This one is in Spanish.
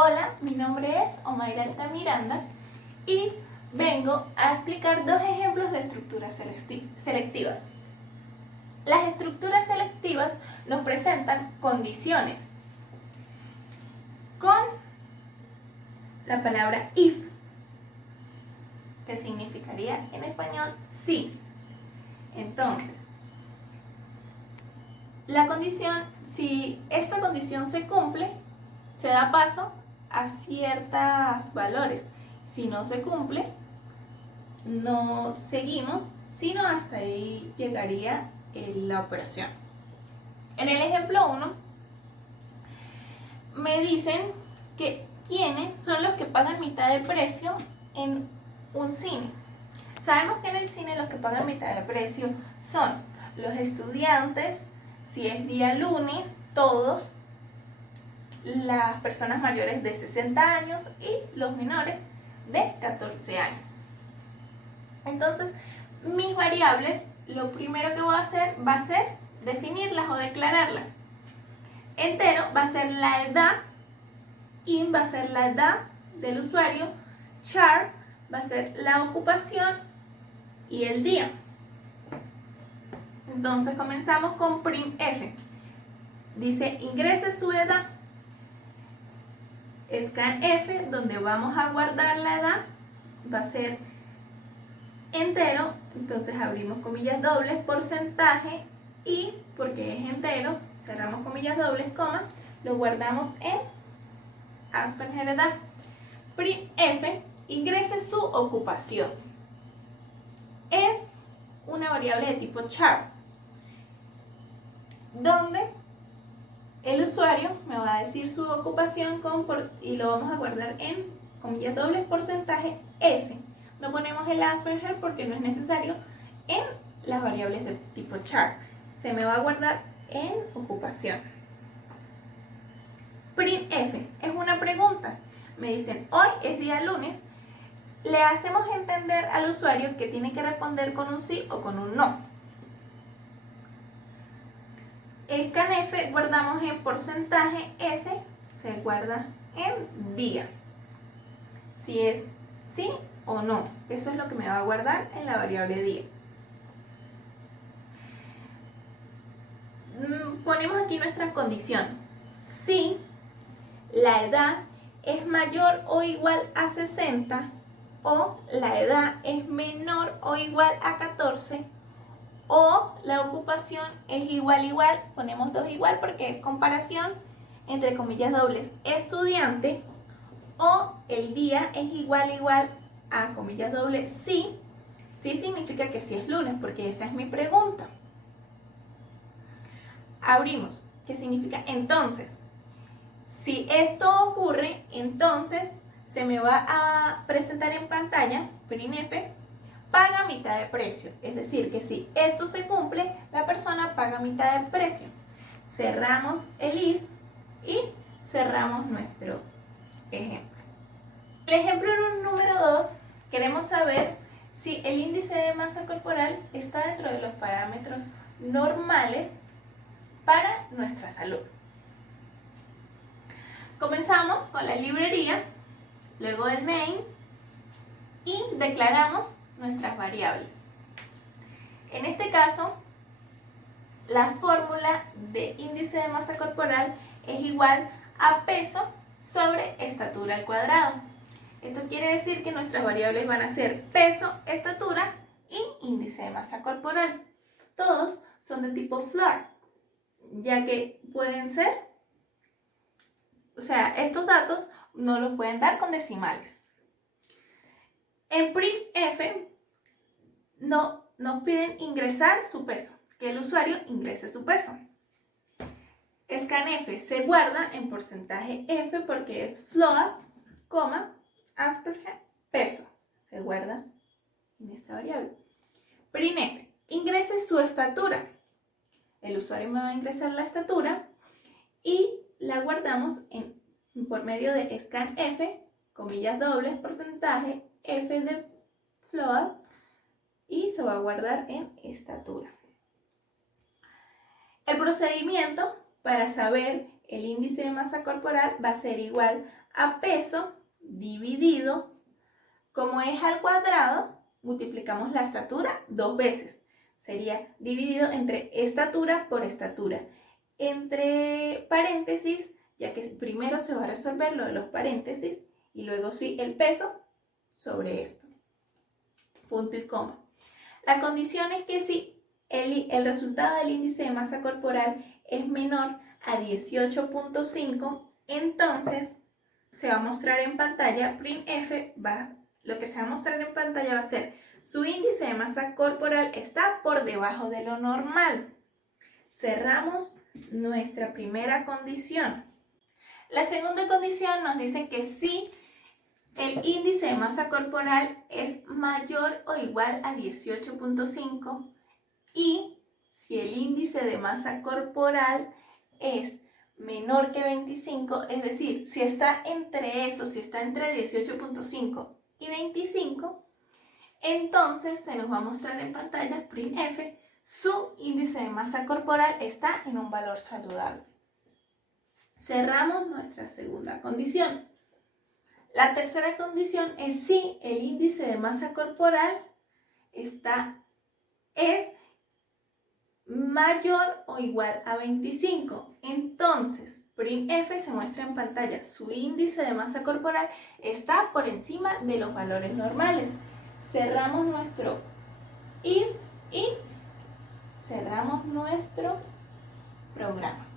Hola, mi nombre es Omaira Altamiranda y vengo a explicar dos ejemplos de estructuras selectivas. Las estructuras selectivas nos presentan condiciones con la palabra if, que significaría en español sí. Entonces, si esta condición se cumple, se da paso a ciertos valores. Si no se cumple, no seguimos, sino hasta ahí llegaría la operación. En el ejemplo 1, me dicen que quiénes son los que pagan mitad de precio en un cine. Sabemos que en el cine los que pagan mitad de precio son los estudiantes, si es día lunes, todos, las personas mayores de 60 años y los menores de 14 años. Entonces, mis variables, lo primero que voy a hacer va a ser definirlas o declararlas. Entero va a ser la edad, int va a ser la edad del usuario, char va a ser la ocupación y el día. Entonces comenzamos con printf. Dice ingrese su edad. Scanf, donde vamos a guardar la edad, va a ser entero, entonces abrimos comillas dobles, porcentaje y, porque es entero, cerramos comillas dobles, coma, lo guardamos en Asperger edad. Printf, ingrese su ocupación. Es una variable de tipo char, donde el usuario me va a decir su ocupación y lo vamos a guardar en comillas dobles, porcentaje s. No ponemos el Asperger porque no es necesario en las variables de tipo char. Se me va a guardar en ocupación. Printf es una pregunta. Me dicen, hoy es día lunes. Le hacemos entender al usuario que tiene que responder con un sí o con un no. Scanf guardamos en porcentaje s, se guarda en día. Si es sí o no, eso es lo que me va a guardar en la variable día. Ponemos aquí nuestra condición. Si la edad es mayor o igual a 60 o la edad es menor o igual a 14 o la ocupación es igual, ponemos dos igual porque es comparación, entre comillas dobles, estudiante, o el día es igual a comillas dobles, sí significa que sí es lunes, porque esa es mi pregunta. Abrimos, ¿qué significa? Entonces, si esto ocurre, entonces se me va a presentar en pantalla, printf, paga mitad de precio. Es decir, que si esto se cumple, la persona paga mitad de precio. Cerramos el if y cerramos nuestro ejemplo. El ejemplo número 2, queremos saber si el índice de masa corporal está dentro de los parámetros normales para nuestra salud. Comenzamos con la librería, luego del main y declaramos nuestras variables. En este caso, la fórmula de índice de masa corporal es igual a peso sobre estatura al cuadrado. Esto quiere decir que nuestras variables van a ser peso, estatura y índice de masa corporal. Todos son de tipo float, ya que pueden ser, estos datos no los pueden dar con decimales. En printf nos piden ingresar su peso, que el usuario ingrese su peso. Scanf se guarda en porcentaje f porque es float, Asperger, peso. Se guarda en esta variable. Printf, ingrese su estatura. El usuario me va a ingresar la estatura y la guardamos por medio de scanf, comillas dobles, porcentaje, f de float, y se va a guardar en estatura. El procedimiento para saber el índice de masa corporal va a ser igual a peso dividido, como es al cuadrado, multiplicamos la estatura 2 veces. Sería dividido entre estatura por estatura. Entre paréntesis, ya que primero se va a resolver lo de los paréntesis y luego sí el peso sobre esto. Punto y coma. La condición es que si el resultado del índice de masa corporal es menor a 18.5, entonces se va a mostrar en pantalla, printf lo que se va a mostrar en pantalla va a ser su índice de masa corporal está por debajo de lo normal. Cerramos nuestra primera condición. La segunda condición nos dice que si el índice de masa corporal es mayor o igual a 18.5 y si el índice de masa corporal es menor que 25, es decir, si está entre eso, si está entre 18.5 y 25, entonces se nos va a mostrar en pantalla, printf, su índice de masa corporal está en un valor saludable. Cerramos nuestra segunda condición. La tercera condición es si el índice de masa corporal es mayor o igual a 25. Entonces, printf se muestra en pantalla. Su índice de masa corporal está por encima de los valores normales. Cerramos nuestro if y cerramos nuestro programa.